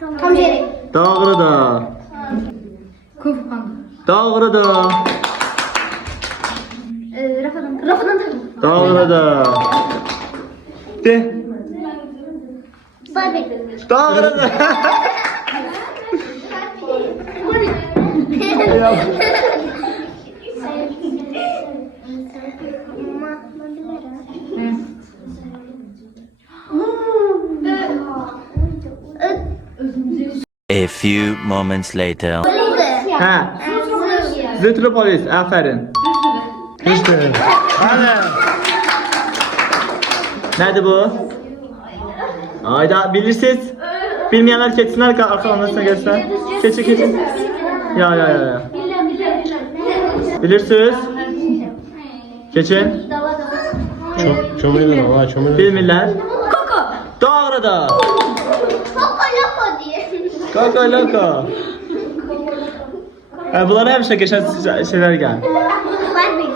Tom Jerry. Doğrudur. Kung Fu Panda. Doğrudur. Rafadan takım. Doğrudur. De. Barbie. Doğrudur. A few moments later. Ha. Zootropolis. Aferin. Düzdür. Hadi. Nerede bu? Ayda bilirsiniz. Bilmeyenler keçsinler arkalarına gelsinler. Keçin. Ya. Bilirsiniz. Keçin. Çömeğinden var, çömeğinden. Bilmirler. Koko. Doğrudur. Koko Loco diye. Koko Loco. Ha, bunlar hemşe geçen şeyler gel. Barbie.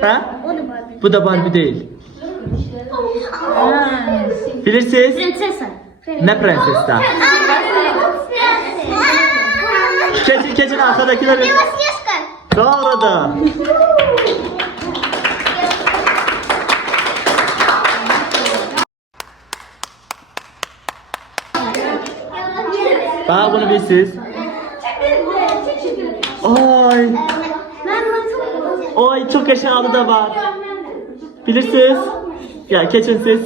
Ha? O da Barbie. Bu da Barbie değil. Bilirsiniz. Prinsesa. Ne prenses da? Keçin arkadakileri. Белоснежка. Doğrudur. Bana bunu bilsiz. Oy. Oy çok yaşayan adı da var. Bilirsiniz. Ya keçin siz.